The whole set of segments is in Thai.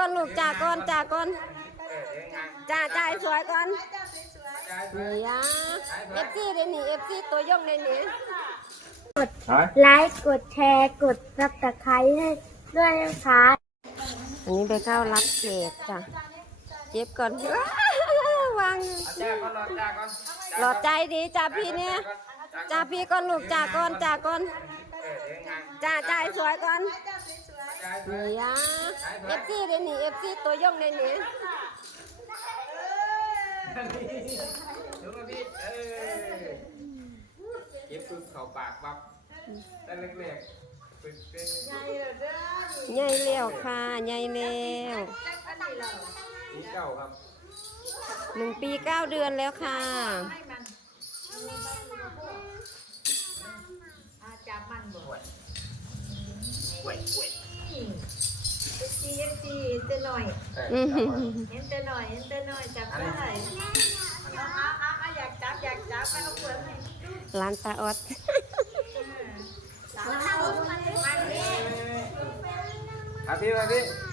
ก่อนลูกจ่าก่อนจ่าก่อนจ่าจ่ายสวยก่อนนี่ยะเอฟซีเลยนี่เอฟซีตัวยงเลยนี่ไลค์กดแชร์กดซับสไครต์ให้ด้วยนะคะอันนี้ไปเข้ารับเกตจ้ะเจ็บก่อนวางจ้าก่อนรอจ้าก่อนหลอดใจดีจ่าพี่เนี่ยจ่าพี่ก่อนลูกจ่าก่อนจ่าก่อนเออเดี๋ยวงานจ่าจ่ายสวยก่อนจ้า นี่ยะเอฟซีเลยนี่เอฟซีตัวยงเลยนี่ดูมาพี่เออเก็บปึ๊บเข่าปากปั๊บแต่เล็กๆปึ๊บเป็นใหญ่แล้วค่ะใหญ่แล้วสีเก่าครับหนึ่งปีเก้าเดือนแล้วค่ะจับมันบ่ป่วยป่วย ซีเอ็นซีเต้นหน่อยเอออืมเห็นเต้นหน่อยเห็นเต้นหน่อยจับได้เอาเอาเอาอยากจับอยากจับไปเอาเปลือกให้ร้านตาออดมาพี่มาพี่มา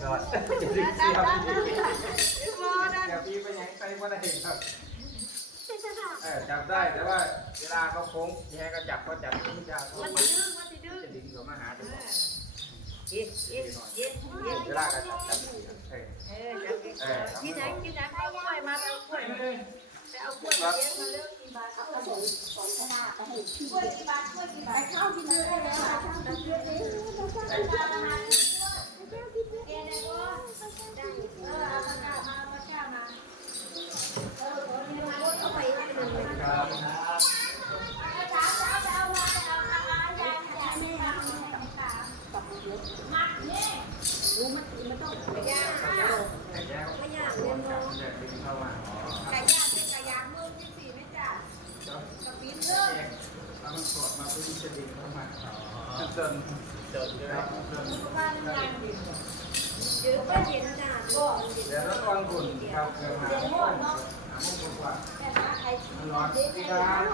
เดี๋ยวจะกอดเดี๋ยวจะเสียบพี่โอ้นั่นเดี๋ยวพี่ไปยังใส่ไม่ได้ครับเออจับได้แต่ว่าเวลาเขาโค้งยังไงก็จับเขาจับไม่ได้เขามันดื้อมันดื้อจะดึงเขามาหาตัวเย็ดเย็ดเย็ดเย็ดเวลาก็จับจับเออเออจับเออที่ไหนที่ไหนเอากล้วยมาเอากล้วยไปเอากล้วยมาเลี้ยงมาเลือกกี่บาทเอาผสมสอนขนาดไปให้กล้วยกี่บาทกล้วยกี่บาทข้าวกินเยอะได้แล้วข้าวกินเยอะเลยเอ เดี๋ยวรถตอนบุญครับเดี๋ยวหาหามุกกว่าร้อนที่ร้น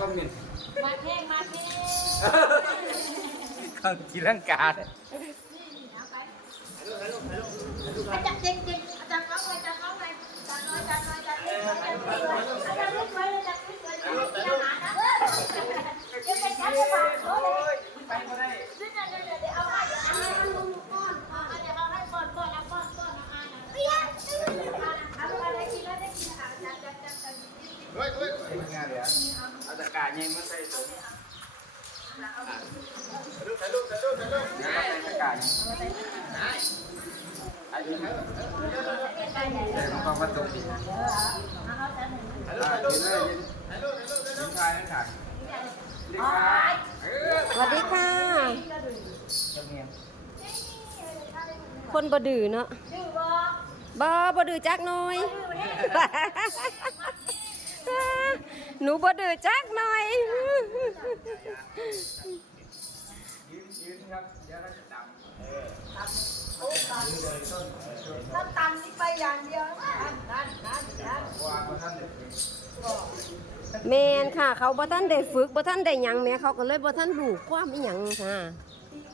ก้มีมาเท่งมาเท่ง ข้างกีรังกาเนี่ย เดี๋ยวต้องมาตรงนี้ถ่ายรูปถ่ายรูปถ่ายรูปถ่ายถ่ายสวัสดีค่ะ คนบดือเนาะดื้อบ่บ่บ่ดื้อจักหน่อยหนูบดือจักหน่อยยืนยืนครับเดี๋ยวเราจะจับถ้าตำ อย่างเดียวนั่นนั่นนั่นนั่นแมนค่ะ เขาบ่ทันได้ฝึกบ่ทันได้หยังแม่เขาก็เลยบ่ทันรู้ความอีหยังค่ะ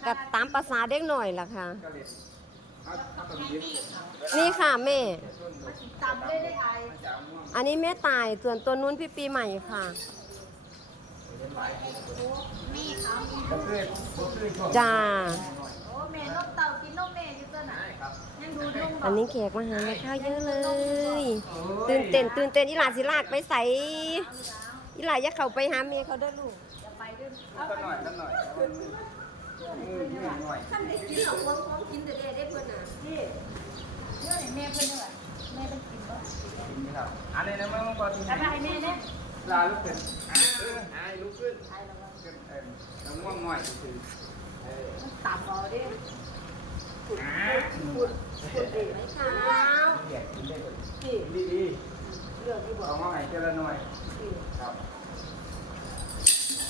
ก็ตามภาษาเด็กหน่อยล่ะค่ะ นี่ค่ะแม่อันนี้แม่ตายส่วนตัวนู้นพี่ปีใหม่ค่ะจ้าโอ้แม่นมเต่ากินนมแม่อยู่ตัวน่ะ ครับ ยัง ดูนมอันนี้แขกมาหาข้าวเยอะเลย ตื่นเต้นตื่นเต้นอีหลาสิลากไปใส่อีหลาอย่าเข้าไปหาเมียเขาเด้อลูกจะไปด้วยสักหน่อยสักหน่อยมือมือหน่อยท่านได้กินหรอกว่าของกินแต่ได้เพิ่นน่ะนี่เรื่องแม่เพิ่นด้วยแม่เป็นกินบ่กินนี่ครับอันนี้นะมันก็แล้วไปแม่เนี่ยลาลุกขึ้นอ่าเออหายลุกขึ้นขึ้นเออแล้วง่วงหน่อยคือเออ ตับเอาดิอ่าไหมคะเด็กกินได้เลยดีดีเลือกที่บอกเอามาให้เจละหน่อยครับ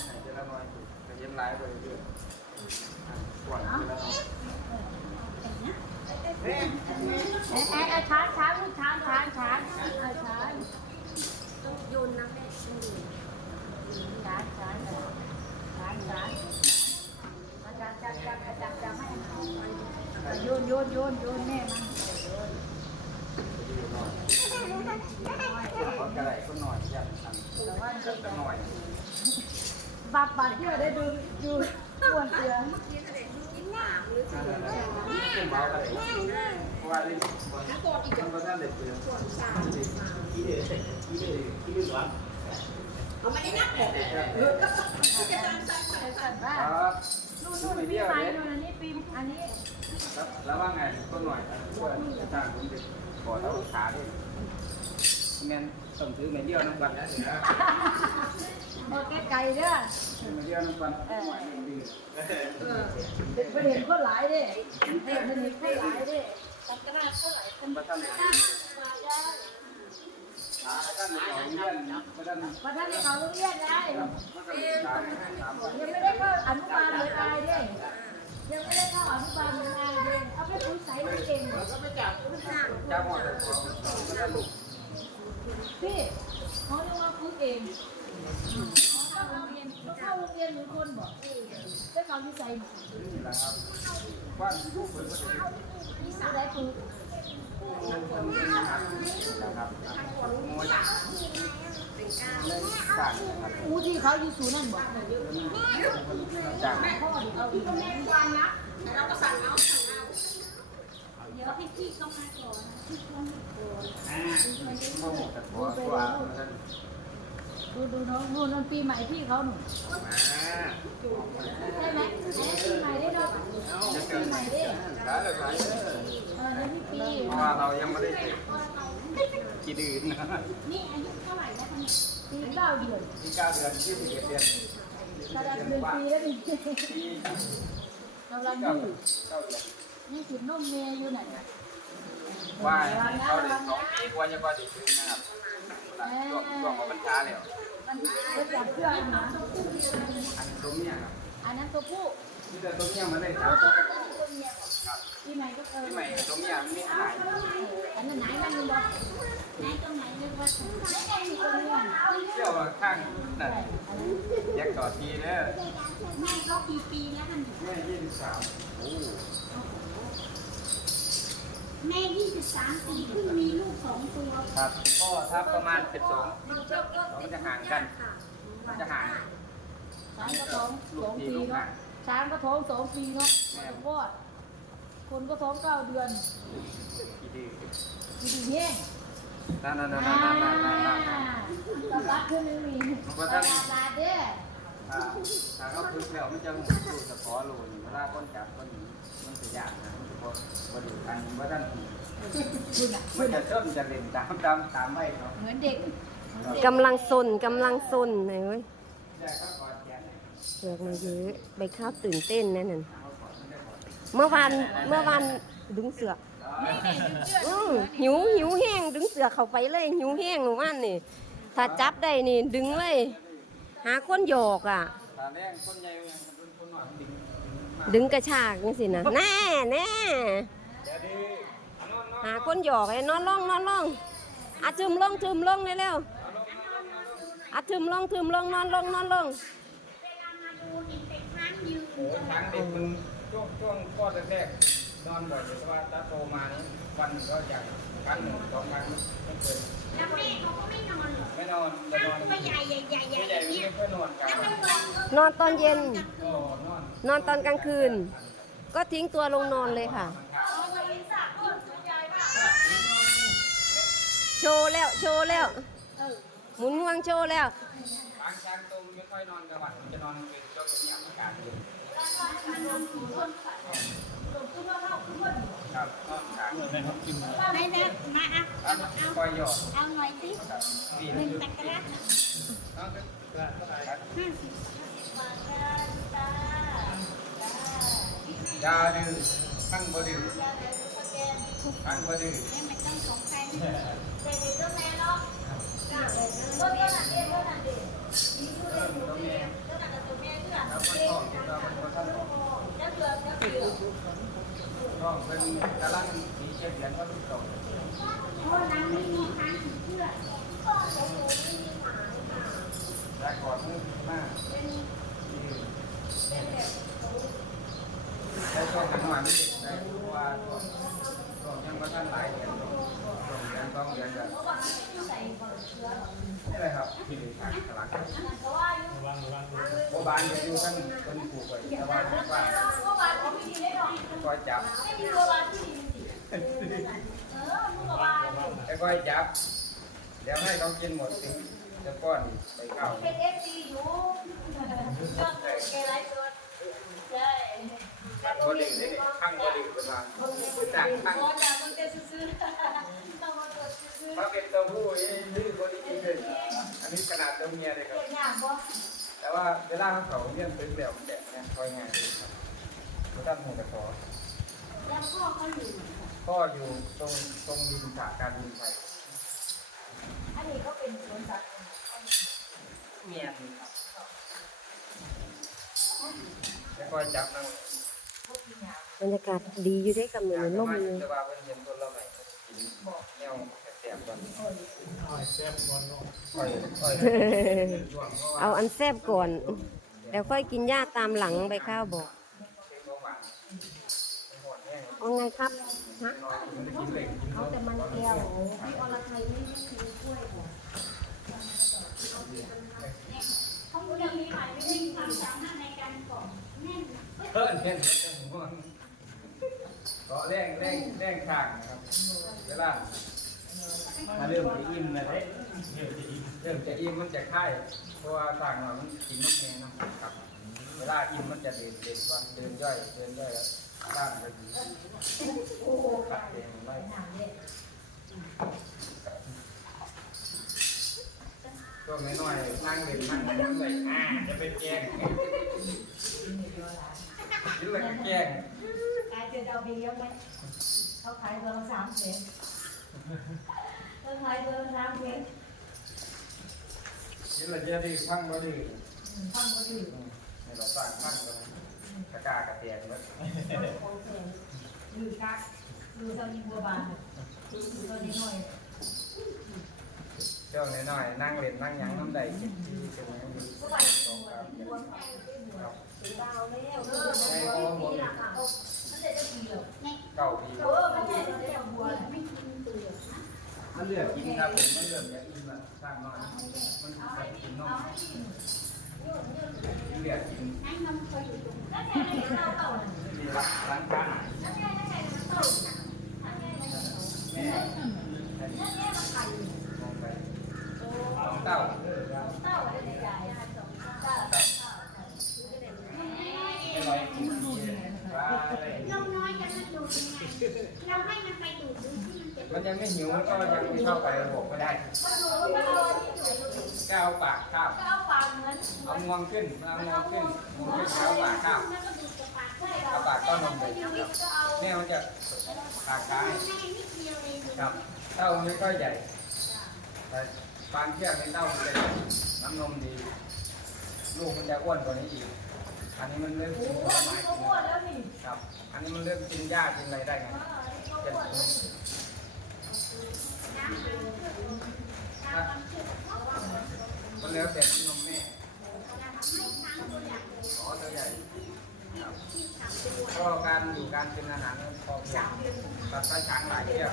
ให้เจละหน่อยจะเย็นร้ายไปเรื่อยๆก่อนเจละหน่อยเฮ้ยไอ้ไอ้ไอ้ช้างช้างลูกช้างช้างช้างไอ้ช้างต้องโยนนะแม่ช้างช้างช้างช้างอาจารย์จับจับอาจารย์จับให้ โยนโยนโยนโยนแม่มันโยนเขากระไรก็หน่อยยันทันแต่ว่าจะหน่อยบับบัดที่ยวได้ดูดูอ้วนเสือขึ้นเบาอะไรเพราะว่าเล่นบอลมันก็ท่านเด็กเปลือกครับ แล้วแล้วว่าไงก็หน่อยช่วยอาจารย์ผมจะขอเท้าขาด้วยแม่นต้องถือแม่เดียวน้ำกันแล้วถึงนะโอเคไก่เด้อแม่เดียวน้ำกันหน่อยนึงดีไม่เห็นคนหลายเด้เห็นมันเห็นคนหลายเด้ผมประท่านอาจารย์ขอเยี่ยมประท่านมาท่านให้เขาโรงเรียนได้มันก็มีสามสามยังไม่ได้เข้าอนุบาลเลยอายเด้ยังไม่ได้เข้าอนุบาลเลย พี่เขาเรียกว่าคุยเองเข้าโรงเรียนเข้าโรงเรียนหรือคนบอกได้เขาที่ใส่นี่แหละครับาลูกคนดีที่ได้คุยนะครับโมยเล่นสั่งนะครับอู้ที่เขาอยู่ศูนย์นั่นบอกจากพ่อเดี๋ยวเอาอีกแม่วันนะเราก็สั่งเอาสั่ง ดี๋ยวให้พี่เข้ามาก่อนพี่เข้ามาก่อนโมแต่ขอตัวท่านดูดูน้องดูนนั่นปีใหม่พี่เขาหนูใช่ไหมอันนี้ปีใหม่ได้ดอกปีใหม่ได้ขายเลยขายเลยเออนี่พี่ปีเพราะว่าเรายังไม่ได้กี่เดือนนะนี่อายุเท่าไหร่แล้วคะเนี่ยปีเก้าเดือนที่เก้าเดือนที่สิบเอ็ดเดือนกำลังเดือนปีแล้วนี่กำลังอยู่เก้าเดือน นี่สินมเมย์อยู่ไหนว่าเขาเดือนสองปีกว่าจะก็ติดถึงนะครับช่วงช่วงของบรรชาแล้วมันก็จับเพื่อนนะอันตรงนี้ครับอันนั้นตัวผู้ที่แต่ตรงนี้มันได้ครับปีใหม่ก็เออที่ใหม่ตรงนี้มันไม่หายอันนั้นไหนมันมันบอกไหนตรงไหนเรียกว่าไหนตรงนี้เที่ยวข้างนั่นแยกต่อทีเด้อแม่ก็กี่ปีแล้วมันแม่ยี่สิบสามโอ้ แม่ยี่สิบสามปีเพิ่งมีลูกสองตัวครับก็ถ้าประมาณเป็นสองสองจะห่างกันจะห่างช้างก็ท้องลูสกองทีปีลูกห่าเนาะงช้างก็ท้องสองปีเนาะคลอดคนก็ท้องเก้าเดือนกี่ดื้อดีดีแห้งนั่นนั่นนั่นอ่านั่นนั่นนั่นนั่นตลาดขึ้นนึงมีมันก็ตต้องลาดเด้อ ถ้าถ้าเขาพึกแล้วมันจะหูดูสะพอรูนี่เวลาก้นจับก้นหนีมันจะยากนะมันจะพอพอดูอันว่าท่านผีคุณอะมันจะชอบจะเล่นตามตามตามไม่เนาะเหมือนเด็กกำลังซนกำลังซนไหนเว้ยได้ก็กอดแขนเสือกมาเยอะใบข้าวตื่นเต้นนั่นน่ะเมื่อวานเมื่อวานดึงเสือกอือหิวหิวแห้งดึงเสือกเข้าไปเลยหิวแห้งเมื่อวานนี่ถ้าจับได้นี่ดึงเลย หาคนหยอกอะ ตาแดงคนใหญ่ยังเป็นคนหน่อยดึงมาดึงกระชากนี่สินะแน่แน่เดี๋ยวดีนอนนอนหาคนหยอกไอ้นอนลงนอนลงอาทึมลงทึมลงเร็วๆอาทึมลงทึมลงนอนลงนอนลงโอ้ช้างเด็กมันช่วงช่วงก้อนแรกๆ นอนบ่อยแต่ว่าถ้าโตมานี่วันหนึ่งก็อยากครั้งหนึ่งสองครั้งไม่เกินแล้วแม่เขาก็ไม่นอนเหรอไม่นอนจะนอนไม่ใหญ่ใหญ่ใหญ่ใหญ่ไม่ใหญ่ไม่ค่อยนอนกันนอนตอนเย็น ก็นอนนอนตอนกลางคืน ก็ทิ้งตัวลงนอนเลยค่ะ โชว์แล้วโชว์แล้วหมุนงวงโชว์แล้วบางช้างตรงไม่ค่อยนอนกลางวันจะนอนเป็นเจ้าเป็นอย่างอากาศเย็น ครับนอนกลางเลยครับกินไม่นะมาอะแล้วคอยหยอดเอาหน่อยสิปีหนึ่งตะกร้าน้องก็ครับห้าสิบยาดื้อทั้งบ่ดื้อทั้งบ่ดื้อแม่ไม่ต้องสงสัยเริ่มตรงนี้แล้วก็ชอบเราเป็นคนท่านชอบเป็นกำลังมีเชียร์เสียงก็ทุกตกโอ้น้ำไม่มีทางเชื่อแต่ก่อนมือหน้าแต่ช่วงหน่อยนี่แต่ว่าช่วงยังก็ท่านหลายเดือนช่วงเดือนสองเดือนกันนี่อะไรครับ บบานจะอยู่ท่านคนปลูกไว้แต่ว่าว่า คอยจับค่อยจับ เดี๋ยวให้เขากินหมดสิจะป้อนไปเข้าเป็นเอฟซีอยู่ก็เคยแกไลฟ์สดใช่บริเลยข้างบริเป็นมาจากข้างพอจากมันจะซื้อต้องมากดซื้อมาเป็นตัวผู้นี่บริจริงเลยอันนี้ขนาดตัวเมียเลยครับแต่ว่าเวลาเขาเลี้ยงเป็นแบบแบบนี้คอยง่ายเลยครับ ไม่ต้องหัวกระสอแล้วพ่อเขาอยู่ก็อยู่ตรงตรงริมสระการบินไทยอันนี้ก็เป็นสวนสัตว์เมียนแล้วก็จับนั่งบรรยากาศดีอยู่ได้กับเหมือนล่มเลยจะว่าเป็นเย็นตัวเราใหม่กินแนวแสบก่อนค่อยค่อยช่วงเพราะว่าเอาอันแซบก่อนแล้วค่อยกินหญ้าตามหลังไปข้าวบอก เป็นเบาหวานเป็นหอดแห้ง เอาไงครับฮะนอนไม่ได้กินเหล็กกินเอาแต่มันแก้วพี่อรไทยไม่ได้กินกล้วยบอกเขาเรื่องนี้หมายไม่ได้ความสามารถในการเกาะแน่นเพิ่นเห็นเห็นหัวก็แรงแรงแรงข้างนะครับ เวลาถ้าเริ่มจะอิ่มนะเริ่มจะอิ่มมันจะค่ายเพราะว่าต่างมันกินน้ำแข็งนะครับ เวลาอิ่มมันจะเดินเดินก่อนเดินย่อยเดินย่อยแล้ว ร่างจะดีขัดเองไม่ช่วงน้อยๆนั่งเล่นนั่งนั่งเลยอ่าจะเป็นแกงยิ่งเลยแกงขายเจอเอาไปเลี้ยงไหมเขาขายตัวละสามเซนเขาขายตัวละสามเซนยิ่งเลยจะดีพังบ่ดีฟังก็ดีในเราสร้างพังกัน กระกากระเตียงแล้วดูกักดูเท่านี้บัวบานดูเท่านี้หน่อยช่วงน้อยๆนั่งเล่นนั่งยังน้ำใดกินที่เป็นยังดีสองครับครับดาวแล้วเออในโอ้โหมันจะจะดีหรอเก่าปีเออมันจะจะบัวไม่กินเปลือกมันเลือกกินครับผมมันเลือกอยากกินละสร้างน้อยมันกินนม เลือกกินให้นมเคยอยู่ตรงแล้วแค่ไหนเราต่อดีละร้านค้าแม่มองไปสองเต้าเต้าอะไรใหญ่สองเต้าไม่ร้อยกินดีว่าอะไรเราน้อยจะมาดูยังไงเราให้มันไปดูดูที่มันเจ็บมันยังไม่หิวมันก็ยังไม่เข้าไประบบก็ได้มันรู้มันรอที่อยู่ก้าวปากข้าวก็ เอางวงขึ้นเอางวงขึ้นงวงขึ้นก้าวปากข้าวแล้วก็ดูกับปากก้าวปากก็นมเลยก็เอาแม่มันจะปากค้างให้นิดเดียครับเต้าไม่ค่อยใหญ่แต่บางเชือกในเต้ามันจะน้ำนมดี ลูกมันจะอ้วนกว่านี้อีกอันนี้มันเริ่มกินผลไม้กินอ้วนแล้วนี่ครับ อันนี้มันเริ่มกินหญ้ากินอะไรได้ไงเป็นนม น้ำมันน้ำมันเชื่อเพราะว่ามัน มันแล้วแต่น้ำนมแม่ จะทำให้ช้างตัวใหญ่ อ๋อตัวใหญ่ครับ ที่สามตัว ก็การอยู่การเป็นอาหารพอเพียงตัดไปช้างหลายเที่ยว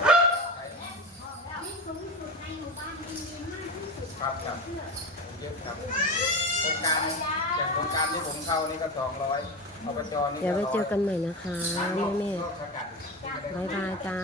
ครับครับเยอะครับโครงการอย่างโครงการที่ผมเข้า นี่ก็สองร้อยอบจนี่เดี๋ยวไว้เจอกันใหม่นะคะแม่แม่ก็สกัดบายบายจ้า